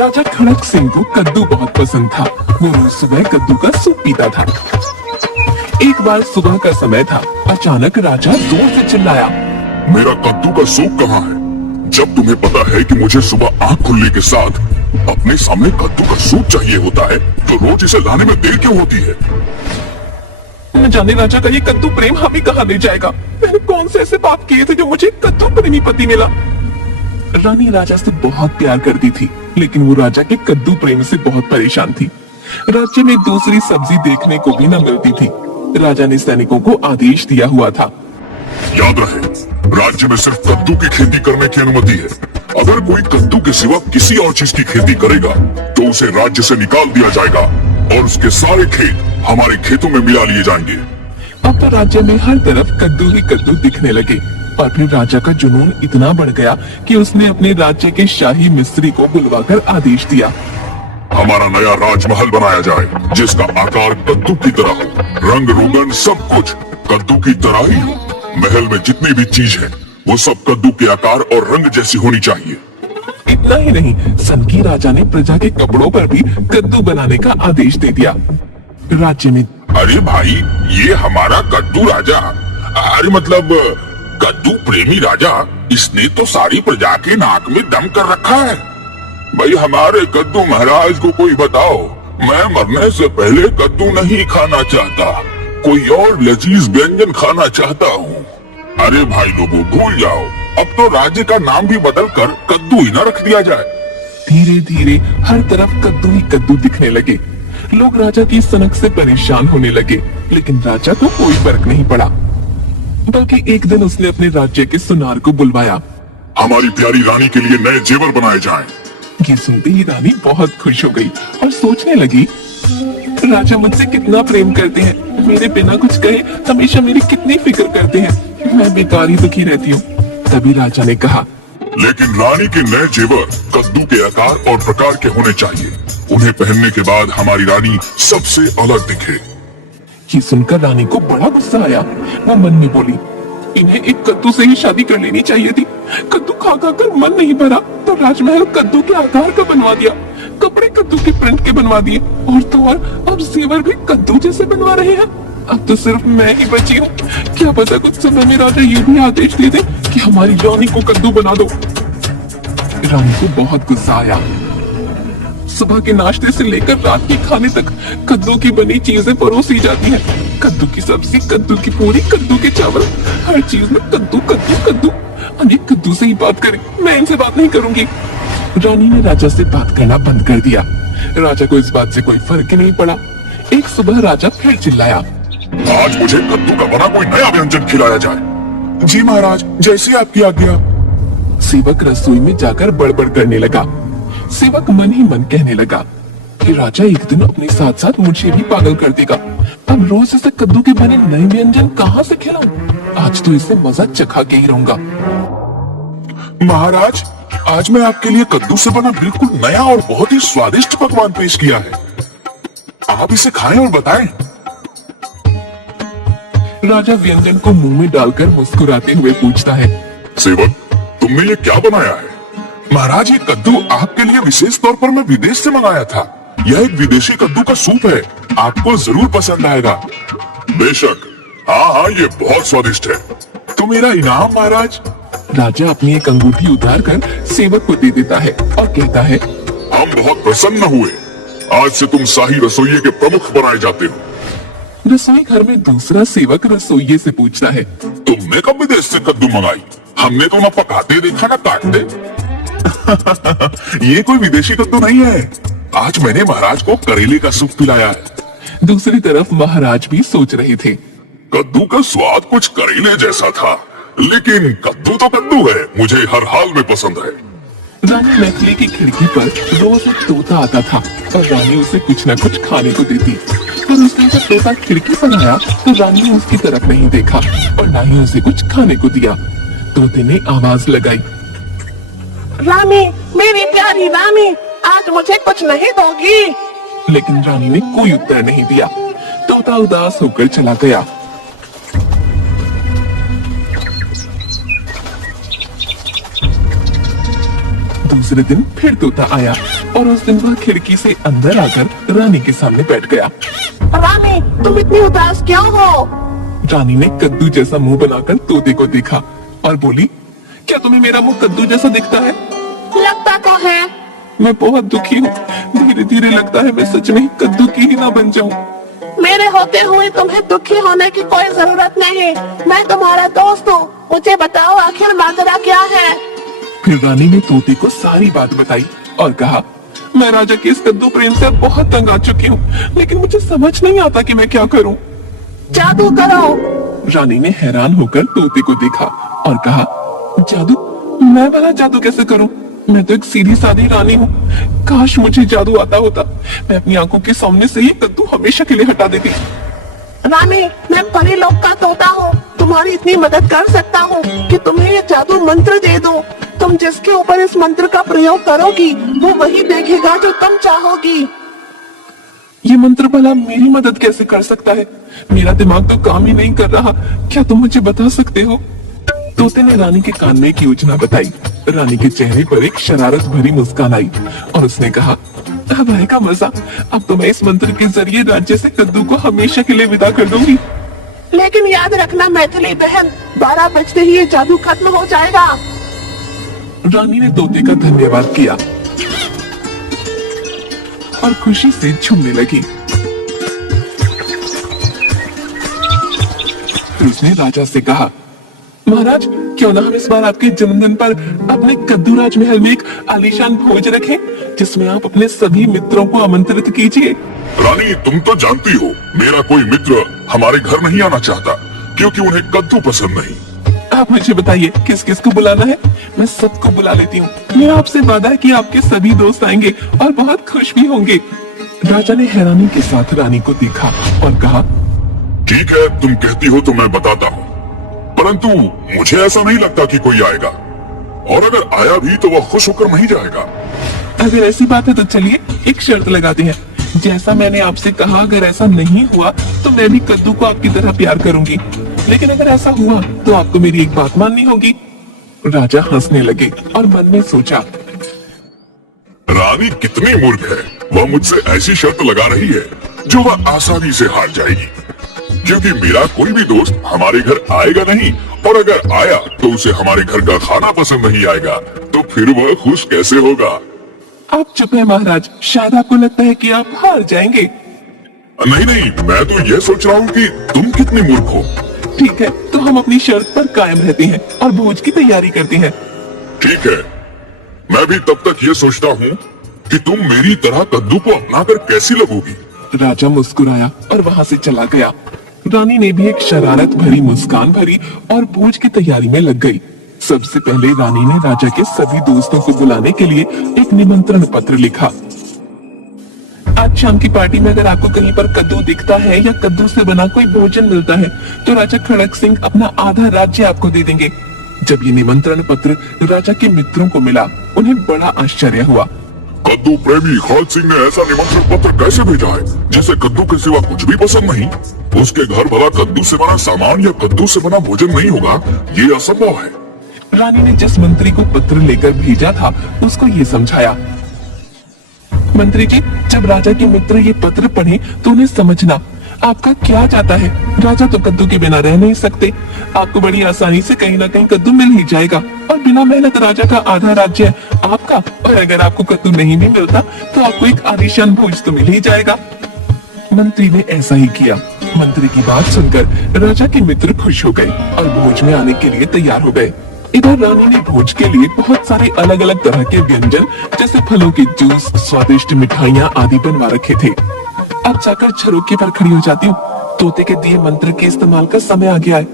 राजा खड़क सिंह को कद्दू बहुत पसंद था। वो रोज सुबह कद्दू का सूप पीता था। एक बार सुबह का समय था, अचानक राजा जोर से चिल्लाया, मेरा कद्दू का सूप कहाँ है? जब तुम्हें पता है कि मुझे सुबह आँख खुलने के साथ अपने सामने कद्दू का सूप चाहिए होता है, तो रोज इसे लाने में देर क्यों होती है? न जाने राजा का ये कद्दू प्रेम हमें कहाँ ले जाएगा। मैंने कौन से ऐसे पाप किए थे जो मुझे कद्दू प्रेमी पति मिला। रानी राजा से बहुत प्यार करती थी, लेकिन वो राजा के कद्दू प्रेम से बहुत परेशान थी। राज्य में दूसरी सब्जी देखने को भी न मिलती थी। राजा ने सैनिकों को आदेश दिया हुआ था, याद रहे, राज्य में सिर्फ कद्दू की खेती करने की अनुमति है। अगर कोई कद्दू के सिवा किसी और चीज की खेती करेगा तो उसे राज्य से निकाल दिया जाएगा और उसके सारे खेत हमारे खेतों में मिला लिए जाएंगे। अब तो राज्य में हर तरफ कद्दू ही कद्दू दिखने लगे और फिर राजा का जुनून इतना बढ़ गया कि उसने अपने राज्य के शाही मिस्त्री को बुलवाकर आदेश दिया, हमारा नया राजमहल बनाया जाए जिसका आकार कद्दू की तरह हो, रंग रोगन सब कुछ कद्दू की तरह ही हो। महल में जितनी भी चीज है वो सब कद्दू के आकार और रंग जैसी होनी चाहिए। इतना ही नहीं, सनकी राजा ने प्रजा के कपड़ों पर भी कद्दू बनाने का आदेश दे दिया। राज्य में अरे भाई, ये हमारा कद्दू राजा, अरे मतलब कद्दू प्रेमी राजा, इसने तो सारी प्रजा के नाक में दम कर रखा है। भाई हमारे कद्दू महाराज को कोई बताओ, मैं मरने से पहले कद्दू नहीं खाना चाहता, कोई और लजीज व्यंजन खाना चाहता हूँ। अरे भाई लोगों, भूल जाओ, अब तो राज्य का नाम भी बदलकर कद्दू ही न रख दिया जाए। धीरे धीरे हर तरफ कद्दू ही कद्दू दिखने लगे। लोग राजा की सनक से परेशान होने लगे, लेकिन राजा को कोई फर्क नहीं पड़ा। बल्कि एक दिन उसने अपने राज्य के सुनार को बुलवाया, हमारी प्यारी रानी के लिए नए जेवर बनाए जाएं। ये सुनते ही रानी बहुत खुश हो गई और सोचने लगी, राजा मुझसे कितना प्रेम करते हैं, मेरे बिना कुछ कहे हमेशा मेरी कितनी फिक्र करते हैं, मैं बेकार ही दुखी रहती हूँ। तभी राजा ने कहा, लेकिन रानी के नए जेवर कद्दू के आकार और प्रकार के होने चाहिए। उन्हें पहनने के बाद हमारी रानी सबसे अलग दिखे। ये सुनकर रानी को बड़ा गुस्सा आया। वो मन में बोली, इन्हें एक कद्दू से ही शादी कर लेनी चाहिए थी। कद्दू खा खा कर मन नहीं भरा तो राजमहल कद्दू के आकार का बनवा दिया, कपड़े कद्दू के प्रिंट के बनवा दिए, और तो और अब जेवर भी कद्दू जैसे बनवा रहे हैं। अब तो सिर्फ मैं ही बची हूँ। क्या पता कुछ समय में राजा ये भी आदेश दे दे कि हमारी रानी को कद्दू बना दो। रानी को बहुत गुस्सा आया। सुबह के नाश्ते से लेकर रात के खाने तक कद्दू की बनी चीजें परोसी जाती हैं। कद्दू की सब्जी, कद्दू की पूरी, कद्दू के चावल, हर चीज में कद्दू कद्दू कद्दू। अब ये कद्दू से ही बात करें, मैं इनसे बात नहीं करूंगी। रानी ने राजा से बात करना बंद कर दिया। राजा को इस बात से कोई फर्क ही नहीं पड़ा। एक सुबह राजा फिर चिल्लाया, आज मुझे कद्दू का बना कोई नया व्यंजन खिलाया जाए। जी महाराज, जैसी आपकी आज्ञा। सेवक रसोई में जाकर बड़बड़ करने लगा। सेवक मन ही मन कहने लगा कि राजा एक दिन अपने साथ साथ मुझे भी पागल कर देगा। अब रोज इसे कद्दू के बने नए व्यंजन कहाँ से खिलाऊं? आज तो इसे मजा चखा के ही रहूंगा। महाराज, आज मैं आपके लिए कद्दू से बना बिल्कुल नया और बहुत ही स्वादिष्ट पकवान पेश किया है। आप इसे खाएं और बताएं। राजा व्यंजन को मुंह में डालकर मुस्कुराते हुए पूछता है, सेवक, तुमने ये क्या बनाया है? महाराज, ये कद्दू आपके लिए विशेष तौर पर मैं विदेश से मंगाया था। यह एक विदेशी कद्दू का सूप है, आपको जरूर पसंद आएगा। बेशक, हाँ हाँ, ये बहुत स्वादिष्ट है। तो मेरा इनाम महाराज? राजा अपनी एक अंगूठी उतार कर सेवक को दे देता है और कहता है, हम बहुत प्रसन्न हुए। आज से तुम शाही रसोइये के प्रमुख बनाए जाते हो। रसोई घर में दूसरा सेवक रसोइये से पूछता है, तुमने कब विदेश से कद्दू मंगाई? हमने तो ना पकाते देखा ना काटते। ये कोई विदेशी कद्दू नहीं है, आज मैंने महाराज को करेले का सूप पिलाया है। दूसरी तरफ महाराज भी सोच रहे थे, कद्दू का स्वाद कुछ करेले जैसा था, लेकिन कद्दू तो कद्दू है, मुझे हर हाल में पसंद है। रानी मैथिली की खिड़की पर रोज एक तोता आता था और रानी उसे कुछ न कुछ खाने को देती। पर उसने जब तोता खिड़की पर आया तो रानी ने उसकी तरफ नहीं देखा और न ही उसे कुछ खाने को दिया। तोते ने आवाज लगाई, रानी, मेरी प्यारी रानी, आज मुझे कुछ नहीं दोगी? लेकिन रानी ने कोई उत्तर नहीं दिया। तोता उदास होकर चला गया। दूसरे दिन फिर तोता आया और उस दिन वह खिड़की से अंदर आकर रानी के सामने बैठ गया। रानी, तुम इतनी उदास क्यों हो? रानी ने कद्दू जैसा मुंह बनाकर तोते को देखा और बोली, क्या तुम्हें मेरा मुंह कद्दू जैसा दिखता है? लगता तो है। मैं बहुत दुखी हूँ। धीरे धीरे लगता है मैं सच में कद्दू की ही ना बन जाऊँ। मेरे होते हुए तुम्हें दुखी होने की कोई जरूरत नहीं। मैं तुम्हारा दोस्त हूँ। मुझे बताओ आखिर माजरा क्या है? फिर रानी ने तोते को सारी बात बताई और कहा, मैं राजा के इस कद्दू प्रेम से बहुत तंग आ चुकी हूँ, लेकिन मुझे समझ नहीं आता कि मैं क्या करूँ। जादू करो। रानी ने हैरान होकर तोते को देखा और कहा, जादू? मैं भला जादू कैसे करूं? मैं तो एक सीधी सादी रानी हूँ। काश मुझे जादू आता होता। मैं अपनी आंखों के सामने से ये कद्दू हमेशा के लिए हटा देती। रानी, मैं परी लोक का तोता हूँ। तुम्हारी इतनी मदद कर सकता हूँ कि तुम्हें ये जादू मंत्र दे दूँ। तुम जिसके ऊपर इस मंत्र का प्रयोग करोगी वो वही देखेगा जो तुम चाहोगी। ये मंत्र भला मेरी मदद कैसे कर सकता है? मेरा दिमाग तो काम ही नहीं कर रहा। क्या तुम मुझे बता सकते हो? तोते ने रानी के कान में एक योजना बताई। रानी के चेहरे पर एक शरारत भरी मुस्कान आई और उसने कहा, अब आएगा मजा। अब तो मैं इस मंत्र के जरिए राज्य से कद्दू को हमेशा के लिए विदा कर दूंगी। लेकिन याद रखना मैथिली बहन, 12 बजते ही ये जादू खत्म हो जाएगा। रानी ने तोते का धन्यवाद किया और खुशी से झूमने लगी। फिर उसने राजा से कहा, महाराज, क्यों ना हम इस बार आपके जन्मदिन पर अपने कद्दू राज महल में एक आलीशान भोज रखें, जिसमें आप अपने सभी मित्रों को आमंत्रित कीजिए। रानी, तुम तो जानती हो मेरा कोई मित्र हमारे घर नहीं आना चाहता क्योंकि उन्हें कद्दू पसंद नहीं। आप मुझे बताइए किस किस को बुलाना है? मैं सबको बुला लेती हूँ। मेरा आपसे वादा है कि आपके सभी दोस्त आएंगे और बहुत खुश भी होंगे। राजा ने हैरानी के साथ रानी को देखा और कहा, ठीक है, तुम कहती हो तो मैं बताता हूँ, परंतु मुझे ऐसा नहीं लगता कि कोई आएगा, और अगर आया भी तो वह खुश होकर नहीं जाएगा। अगर ऐसी बात है तो चलिए एक शर्त लगाते हैं। जैसा मैंने आपसे कहा, अगर ऐसा नहीं हुआ तो मैं भी कद्दू को आपकी तरह प्यार करूंगी, लेकिन अगर ऐसा हुआ तो आपको मेरी एक बात माननी होगी। राजा हंसने लगे और मन में सोचा, रानी कितनी मूर्ख है, वह मुझसे ऐसी शर्त लगा रही है जो वह आसानी से हार जाएगी, क्योंकि मेरा कोई भी दोस्त हमारे घर आएगा नहीं, और अगर आया तो उसे हमारे घर का खाना पसंद नहीं आएगा, तो फिर वह खुश कैसे होगा। आप चुप है महाराज, शायद आपको लगता है कि आप हार जाएंगे। नहीं नहीं, मैं तो यह सोच रहा हूँ कि तुम कितनी मूर्ख हो। ठीक है, तो हम अपनी शर्त पर कायम रहते हैं और भोज की तैयारी करते हैं। ठीक है, मैं भी तब तक ये सोचता हूँ कि तुम मेरी तरह कद्दू को अपनाकर कैसी लगोगी। राजा मुस्कुराया और वहाँ से चला गया। रानी ने भी एक शरारत भरी मुस्कान भरी और भोज की तैयारी में लग गई। सबसे पहले रानी ने राजा के सभी दोस्तों को बुलाने के लिए एक निमंत्रण पत्र लिखा। आज शाम की पार्टी में अगर आपको कहीं पर कद्दू दिखता है या कद्दू से बना कोई भोजन मिलता है तो राजा खड़क सिंह अपना आधा राज्य आपको दे देंगे। जब ये निमंत्रण पत्र राजा के मित्रों को मिला, उन्हें बड़ा आश्चर्य हुआ। कद्दू प्रेमी खड़क सिंह ने ऐसा निमंत्रण पत्र कैसे भेजा है जिसे कद्दू के सिवा कुछ भी पसंद नहीं? उसके घर भला कद्दू से बना सामान या कद्दू से बना भोजन नहीं होगा, ये असंभव है। रानी ने जिस मंत्री को पत्र लेकर भेजा था उसको ये समझाया। मंत्री जी, जब राजा के मित्र ये पत्र पढ़े तो उन्हें समझना आपका क्या चाहता है। राजा तो कद्दू के बिना रह नहीं सकते। आपको बड़ी आसानी से कहीं ना कहीं कद्दू मिल ही जाएगा और बिना मेहनत राजा का आधा राज्य आपका, और अगर आपको कद्दू नहीं भी मिलता तो आपको एक आलीशान भोज तो मिल ही जाएगा। मंत्री ने ऐसा ही किया। मंत्री की बात सुनकर राजा के मित्र खुश हो गए और भोज में आने के लिए तैयार हो गए। इधर रानी ने भोज के लिए बहुत सारे अलग अलग तरह के व्यंजन जैसे फलों के जूस, स्वादिष्ट मिठाइयाँ आदि बनवा रखे थे। अब जाकर झरोखे पर खड़ी हो जाती हूँ, तोते के दिए मंत्र के इस्तेमाल का समय आ गया है।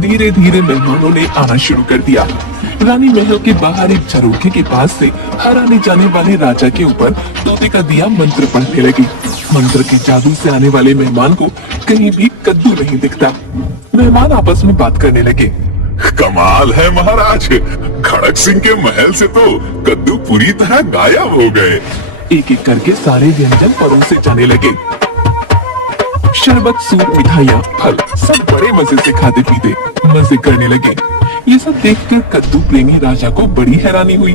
धीरे धीरे मेहमानों ने आना शुरू कर दिया। रानी महल के बाहर एक झरोखे के पास से हर आने जाने वाले राजा के ऊपर तोते का दिया मंत्र पढ़ने लगी। मंत्र के जादू से आने वाले मेहमान को कहीं भी कद्दू नहीं दिखता। मेहमान आपस में बात करने लगे। कमाल है महाराज, खड़क सिंह के महल से तो कद्दू पूरी तरह गायब हो गए। एक एक करके सारे व्यंजन परोसे जाने लगे। शरबत, सूप, मिठाइयाँ, फल सब बड़े मजे से खाते पीते मजे करने लगे। ये सब देखकर कद्दू प्रेमी राजा को बड़ी हैरानी हुई,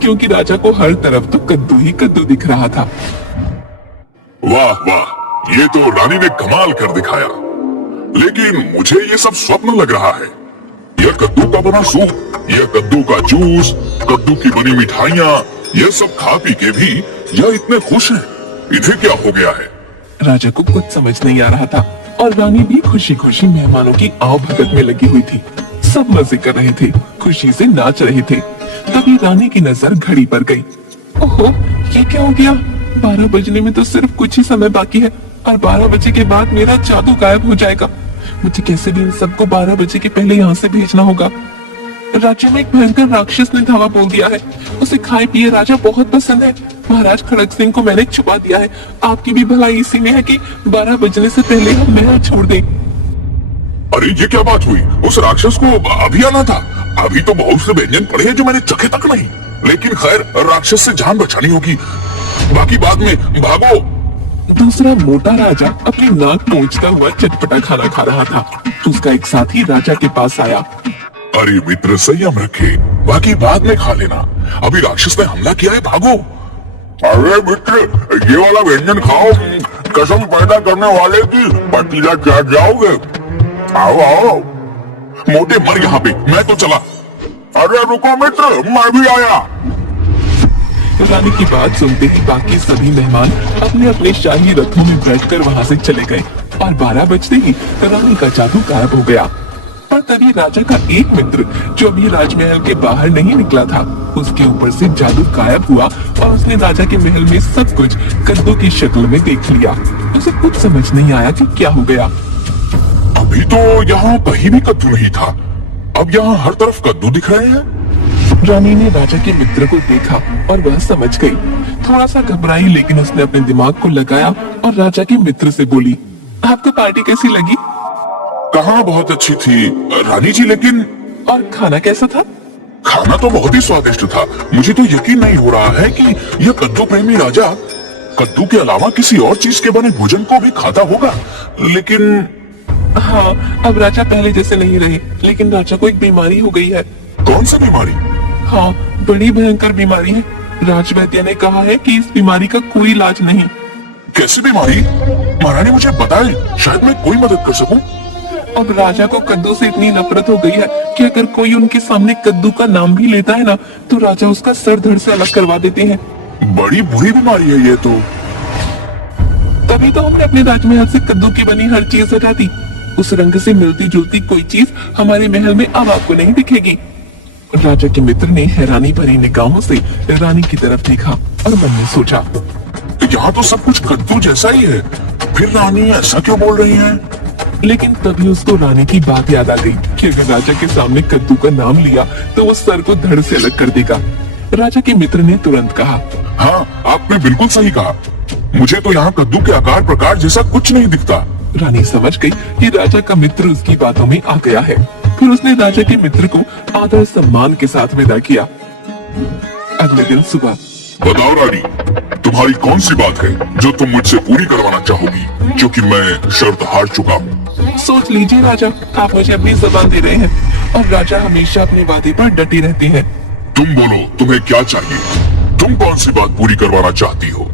क्योंकि राजा को हर तरफ तो कद्दू ही कद्दू दिख रहा था। वाह वाह, ये तो रानी ने कमाल कर दिखाया। लेकिन मुझे ये सब स्वप्न लग रहा है। यह कद्दू का बना सूप, यह कद्दू का जूस, कद्दू की बनी मिठाइयाँ, यह सब खा पी के भी यह इतने खुश हैं। इन्हें क्या हो गया है? राजा को कुछ समझ नहीं आ रहा था और रानी भी खुशी खुशी मेहमानों की आओ भगत में लगी हुई थी। सब मजे कर रहे थे, खुशी से नाच रहे थे। तभी रानी की नजर घड़ी पर गई। ओहो, ये क्या हो गया? 12 बजने में तो सिर्फ कुछ ही समय बाकी है और 12 बजे के बाद मेरा जादू गायब हो जाएगा। मुझे कैसे भी इन सबको 12 बजे के पहले यहाँ से भेजना होगा। राज्य में एक भयंकर राक्षस ने धावा बोल दिया है। उसे खाए पिए राजा बहुत पसंद है। महाराज खड़ग सिंह को मैंने छुपा दिया है। आपकी भी भलाई इसी में है कि 12 बजने से पहले हम महल छोड़ दें। अरे ये क्या बात हुई? उस राक्षस को अभी आना था। अभी तो बहुत से व्यंजन पड़े हैं जो मैंने चखे तक नहीं। लेकिन खैर, राक्षस से जान बचानी होगी, बाकी बाद में। भागो। दूसरा मोटा राजा अपनी नाक नोचता हुआ चटपटा खाना खा रहा था। उसका एक साथी राजा के पास आया। अरे मित्र, संयम रखे, बाकी बाद में खा लेना। अभी राक्षस ने हमला किया है, भागो। अरे मित्र, ये वाला व्यंजन खाओ, कसम पैदा करने वाले की पतीला चाट जाओगे। आओ आओ। मोटे मर यहाँ पे, मैं तो चला। अरे रुको मित्र, मैं भी आया। रानी की बात सुनते ही बाकी सभी मेहमान अपने अपने शाही रथों में बैठकर वहाँ से चले गए और 12 बजते ही रानी का जादू गायब हो गया। पर तभी राजा का एक मित्र जो अभी राजमहल के बाहर नहीं निकला था, उसके ऊपर से जादू गायब हुआ और उसने राजा के महल में सब कुछ कद्दू की शक्ल में देख लिया। उसे कुछ समझ नहीं आया कि क्या हो गया। अभी तो यहाँ कहीं भी कद्दू नहीं था, अब यहाँ हर तरफ कद्दू दिख रहे हैं। रानी ने राजा के मित्र को देखा और वह समझ गई। थोड़ा सा घबराई, लेकिन उसने अपने दिमाग को लगाया और राजा के मित्र से बोली, आपको पार्टी कैसी लगी? कहाँ, बहुत अच्छी थी रानी जी, लेकिन और खाना कैसा था? खाना तो बहुत ही स्वादिष्ट था। मुझे तो यकीन नहीं हो रहा है कि यह कद्दू प्रेमी राजा कद्दू के अलावा किसी और चीज के बने भोजन को भी खाता होगा। लेकिन हाँ, अब राजा पहले जैसे नहीं रहे, लेकिन राजा को एक बीमारी हो गई है। कौन सी बीमारी? हाँ, बड़ी भयंकर बीमारी है। राजवैद्य ने कहा है कि इस बीमारी का कोई इलाज नहीं। कैसी बीमारी? महारानी मुझे बताए, शायद मैं कोई मदद कर सकूं। अब राजा को कद्दू से इतनी नफरत हो गई है कि अगर कोई उनके सामने कद्दू का नाम भी लेता है ना, तो राजा उसका सर धड़ से अलग करवा देते हैं। बड़ी बुरी बीमारी है ये तो। तभी तो हमने अपने राजमहल से कद्दू की बनी हर चीज हटा दी। उस रंग से मिलती जुलती कोई चीज हमारे महल में अब आपको नहीं दिखेगी। राजा के मित्र ने हैरानी भरी निगाहों से रानी की तरफ देखा और मन में सोचा, यहाँ तो सब कुछ कद्दू जैसा ही है, फिर रानी ऐसा क्यों बोल रही है? लेकिन तभी उसको रानी की बात याद आ गई कि अगर राजा के सामने कद्दू का नाम लिया तो वो सर को धड़ से अलग कर देगा। राजा के मित्र ने तुरंत कहा, हाँ, आपने बिल्कुल सही कहा। मुझे तो यहाँ कद्दू के आकार प्रकार जैसा कुछ नहीं दिखता। रानी समझ गई कि राजा का मित्र उसकी बातों में आ गया है। फिर उसने राजा के मित्र को आदर सम्मान के साथ विदा किया। अगले दिन सुबह, बताओ रानी, तुम्हारी कौन सी बात है जो तुम मुझसे पूरी करवाना चाहोगी, क्योंकि मैं शर्त हार चुका हूँ। सोच लीजिए राजा, आप मुझे अपनी जबान दे रहे हैं और राजा हमेशा अपने वादे पर डटी रहती है। तुम बोलो, तुम्हें क्या चाहिए? तुम कौन सी बात पूरी करवाना चाहती हो?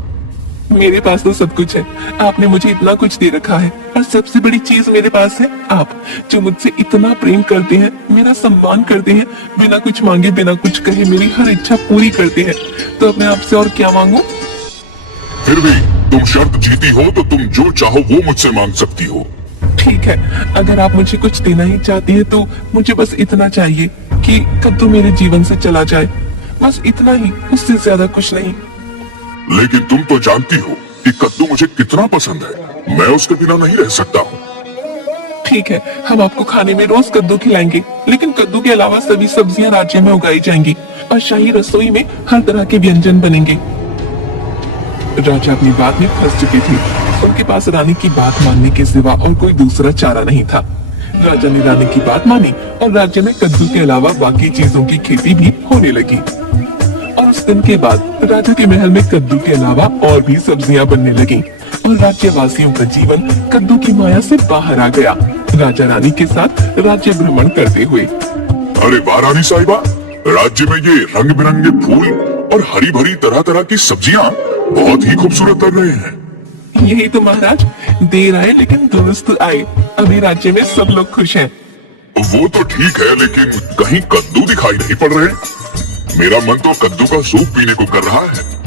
मेरे पास तो सब कुछ है। आपने मुझे इतना कुछ दे रखा है और सबसे बड़ी चीज मेरे पास है आप, जो मुझसे इतना प्रेम करते हैं, मेरा सम्मान करते हैं, बिना कुछ मांगे बिना कुछ कहे मेरी हर इच्छा पूरी करते हैं। तो अब मैं आपसे और क्या मांगू? फिर भी तुम शर्त जीती हो तो तुम जो चाहो वो मुझसे मांग सकती हो। ठीक है, अगर आप मुझे कुछ देना ही चाहती हैं तो मुझे बस इतना चाहिए कि कद्दू मेरे जीवन से चला जाए। बस इतना ही, उससे ज्यादा कुछ नहीं। लेकिन तुम तो जानती हो कि कद्दू मुझे कितना पसंद है। मैं उसके बिना नहीं रह सकता हूँ। ठीक है, हम आपको खाने में रोज कद्दू खिलाएंगे, लेकिन कद्दू के अलावा सभी सब्जियां राज्य में उगाई जाएंगी और शाही रसोई में हर तरह के व्यंजन बनेंगे। राजा अपनी बात में फंस चुके थे। उनके पास रानी की बात मानने के सिवा और कोई दूसरा चारा नहीं था। राजा ने रानी की बात मानी और राज्य में कद्दू के अलावा बाकी चीजों की खेती भी होने लगी। और उस दिन के बाद राजा के महल में कद्दू के अलावा और भी सब्जियां बनने लगी। और राज्यवासियों का जीवन कद्दू की माया से बाहर आ गया, राजा रानी के साथ राज्य भ्रमण करते हुए। अरे वाह रानी साहिबा, राज्य में ये रंग बिरंगे फूल और हरी भरी तरह तरह की सब्जियां बहुत ही खूबसूरत लग रहे हैं। यही तो महाराज, देर आए लेकिन दुरुस्त आए। अभी राज्य में सब लोग खुश हैं। वो तो ठीक है, लेकिन कहीं कद्दू दिखाई नहीं पड़ रहे। मेरा मन तो कद्दू का सूप पीने को कर रहा है।